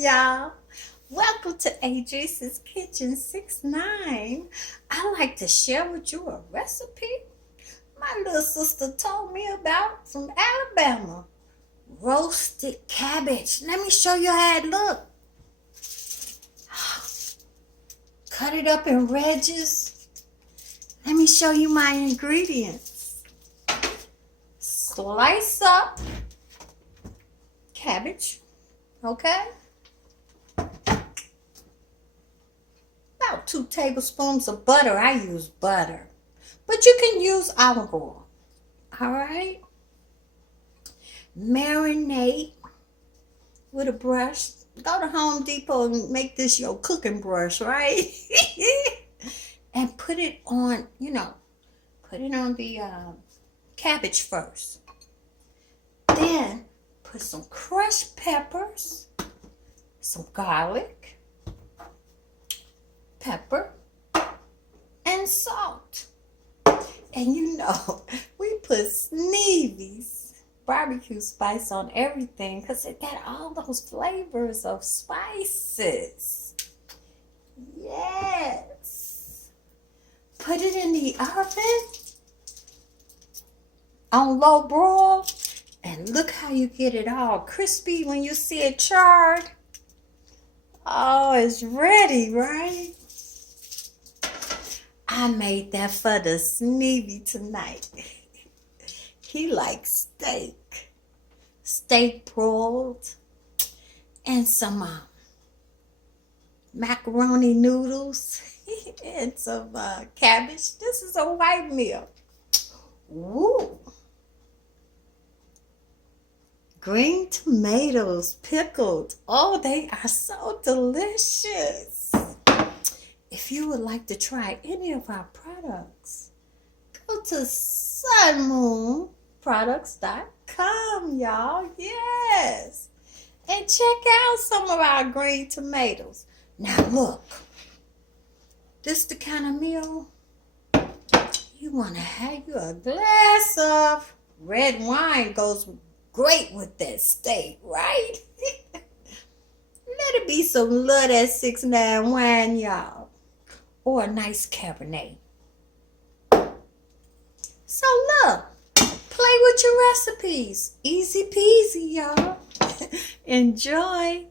y'all. Welcome to Adrice's Kitchen 69. I like to share with you a recipe my little sister told me about from Alabama. Roasted cabbage. Let me show you how it looks. Cut it up in wedges. Let me show you my ingredients. Slice up cabbage, okay? About 2 tablespoons of butter. I use butter, but you can use olive oil. All right. Marinate with a brush. Go to Home Depot and make this your cooking brush, right? And put it on, put it on the cabbage first. Then put some crushed peppers, some garlic, pepper, and salt. And we put Sneevy's barbecue spice on everything because it got all those flavors of spices. Yes. Put it in the oven on low broil. And look how you get it all crispy when you see it charred. Oh, it's ready, right? I made that for the Sneevy tonight. He likes steak broiled, and some macaroni noodles, and some cabbage. This is a white meal. Woo! Green tomatoes, pickled. Oh, they are so delicious. If you would like to try any of our products, go to sunmoonproducts.com, y'all. Yes. And check out some of our green tomatoes. Now look, this the kind of meal you want to have you a glass of red wine. Goes great with that steak, right? Let it be some Love That 69 wine, y'all. Or a nice Cabernet. So look, play with your recipes. Easy peasy, y'all. Enjoy.